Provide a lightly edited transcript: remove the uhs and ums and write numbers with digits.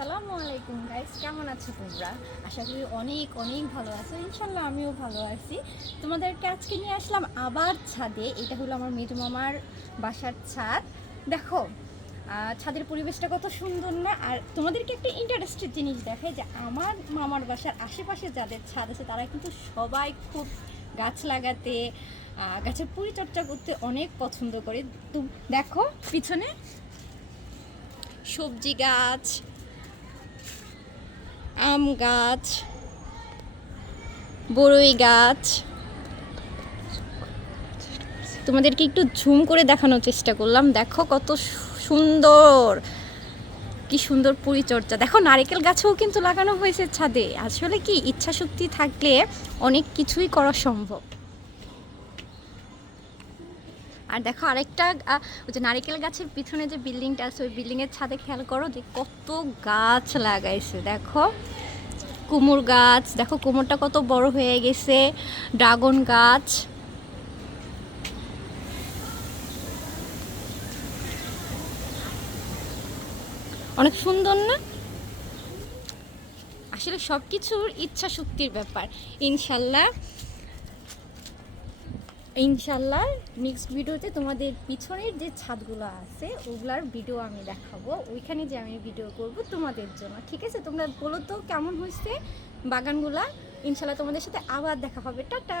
আসসালামু আলাইকুম গাইস, কেমন আছো তোমরা? আশা করি অনেক অনেক ভালো আছো। ইনশাল্লাহ আমিও ভালো আছি। তোমাদেরকে আজকে নিয়ে আসলাম আবার ছাদে। এটা হলো আমার মেজো মামার বাসার ছাদ। দেখো ছাদের পরিবেশটা কত সুন্দর না? আর তোমাদেরকে একটা ইন্টারেস্টেড জিনিস দেখায় যে আমার মামার বাসার আশেপাশে যাদের ছাদ আছে তারা কিন্তু সবাই খুব গাছ লাগাতে, গাছের পরিচর্যা করতে অনেক পছন্দ করে। তো দেখো পিছনে সবজি গাছ, আম গাছ, বড়ই গাছ, তোমাদেরকে একটু ঝুম করে দেখানোর চেষ্টা করলাম। দেখো কত সুন্দর, কি সুন্দর পরিচর্যা। দেখো নারকেল গাছও কিন্তু লাগানো হয়েছে ছাদে। আসলে কি ইচ্ছা শক্তি থাকলে অনেক কিছুই করা সম্ভব। আর দেখো আরেকটা, ওই যে নারকেল গাছের পিছনে যে বিল্ডিংটা আছে ওই বিল্ডিংয়ের ছাদে খেয়াল করো যে কত গাছ লাগাইছে। দেখো কুমড় গাছ, দেখো কুমড়টা কত বড় হয়ে গেছে, ড্রাগন গাছ। অনেক সুন্দর না? আসলে সব কিছুর ইচ্ছা শক্তির ব্যাপার। ইনশাল্লাহ ইনশাল্লাহ নেক্সট ভিডিওতে তোমাদের পিছনের যে ছাদগুলো আছে ওগুলার ভিডিও আমি দেখাবো। ওইখানে যে আমি ভিডিও করব তোমাদের জন্য, ঠিক আছে? তোমরা বলো তো কেমন হয়েছে বাগানগুলা। ইনশাল্লাহ তোমাদের সাথে আবার দেখা হবে। টাটা।